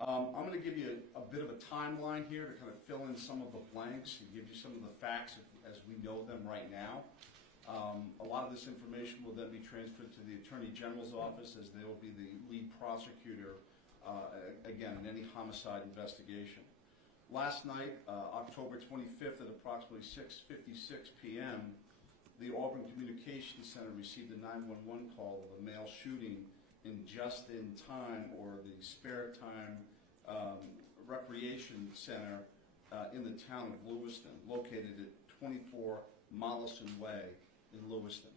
I'm going to give you a bit of a timeline here to kind of fill in some of the blanks and give you some of the facts as we know them right now. A lot of this information will then be transferred to the Attorney General's office, as they will be the lead prosecutor, again, in any homicide investigation. Last night, October 25th at approximately 6:56 p.m., the Auburn Communications Center received a 911 call of a male shooting in just-in-time, or the spare time, recreation center in the town of Lewiston, located at 24 Mollison Way in Lewiston.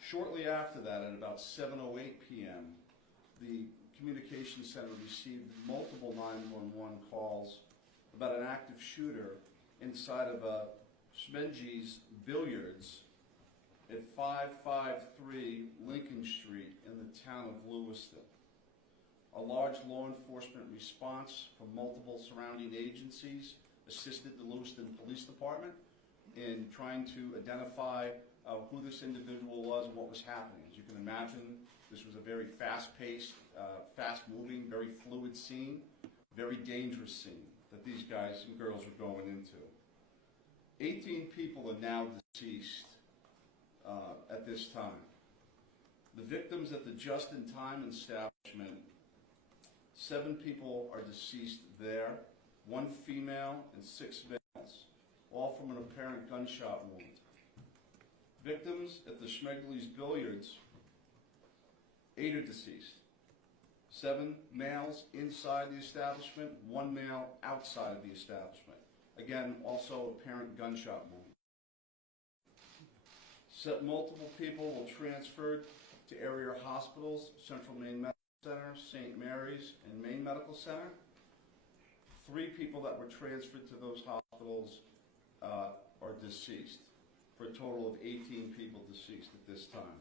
Shortly after that, at about 7:08 p.m., the Communications Center received multiple 911 calls about an active shooter inside of a Schmenge's Billiards at 553 Lincoln Street in the town of Lewiston. A large law enforcement response from multiple surrounding agencies assisted the Lewiston Police Department in trying to identify who this individual was and what was happening. As you can imagine, this was a very fast-paced, fast-moving, very fluid scene, very dangerous scene that these guys and girls were going into. 18 people are now deceased at this time. The victims at the just-in-time establishment, 7 people are deceased there, 1 female and 6 males, all from an apparent gunshot wound. Victims at the Schmenge's Billiards, 8 are deceased. 7 males inside the establishment, 1 male outside of the establishment. Again, also apparent gunshot wound. Multiple people were transferred to area hospitals, Central Maine Medical Center, St. Mary's, and Maine Medical Center. 3 people that were transferred to those hospitals are deceased, for a total of 18 people deceased at this time.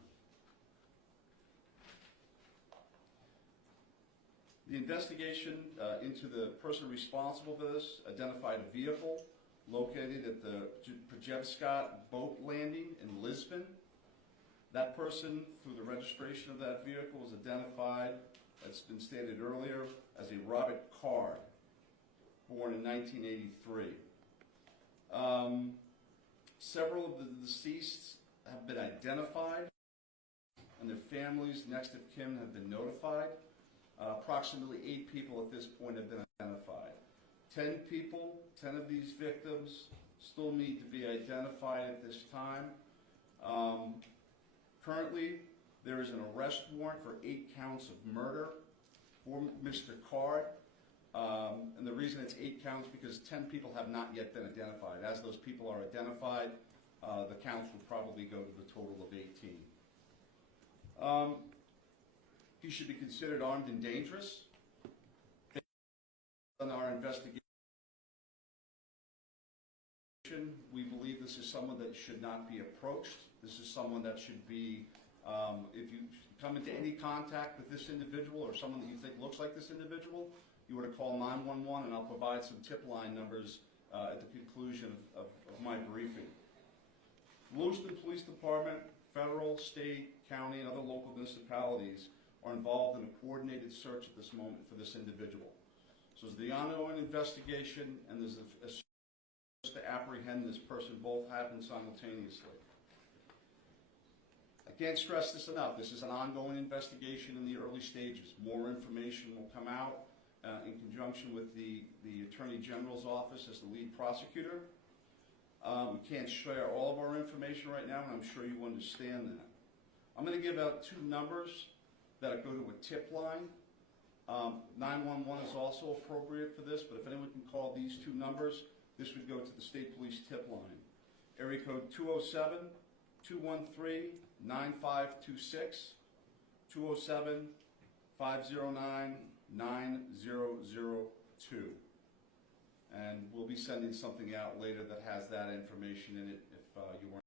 The investigation into the person responsible for this identified a vehicle located at the Pajevscott boat landing in Lisbon. That person, through the registration of that vehicle, was identified, as been stated earlier, as a Robert Card, born in 1983. Several of the deceased have been identified, and their families, next of kin, have been notified. Approximately 8 people at this point have been identified. 10 people, 10 of these victims, still need to be identified at this time. Currently, there is an arrest warrant for 8 counts of murder for Mr. Card. And the reason it's 8 counts because 10 people have not yet been identified. As those people are identified, the counts will probably go to the total of 18. He should be considered armed and dangerous. In our investigation, we believe this is someone that should not be approached. This is someone that should be, if you come into any contact with this individual or someone that you think looks like this individual, you were to call 911, and I'll provide some tip line numbers at the conclusion of my briefing. Lewiston Police Department, federal, state, county, and other local municipalities are involved in a coordinated search at this moment for this individual. So there's the ongoing investigation, and there's a search to apprehend this person. Both happen simultaneously. I can't stress this enough. This is an ongoing investigation in the early stages. More information will come out in conjunction with the Attorney General's office as the lead prosecutor. We can't share all of our information right now, and I'm sure you understand that. I'm going to give out 2 numbers that go to a tip line. 911 is also appropriate for this, but if anyone can call these 2 numbers, this would go to the State Police tip line. Area code 207-213-9526, 207-509-9002. And we'll be sending something out later that has that information in it if you weren't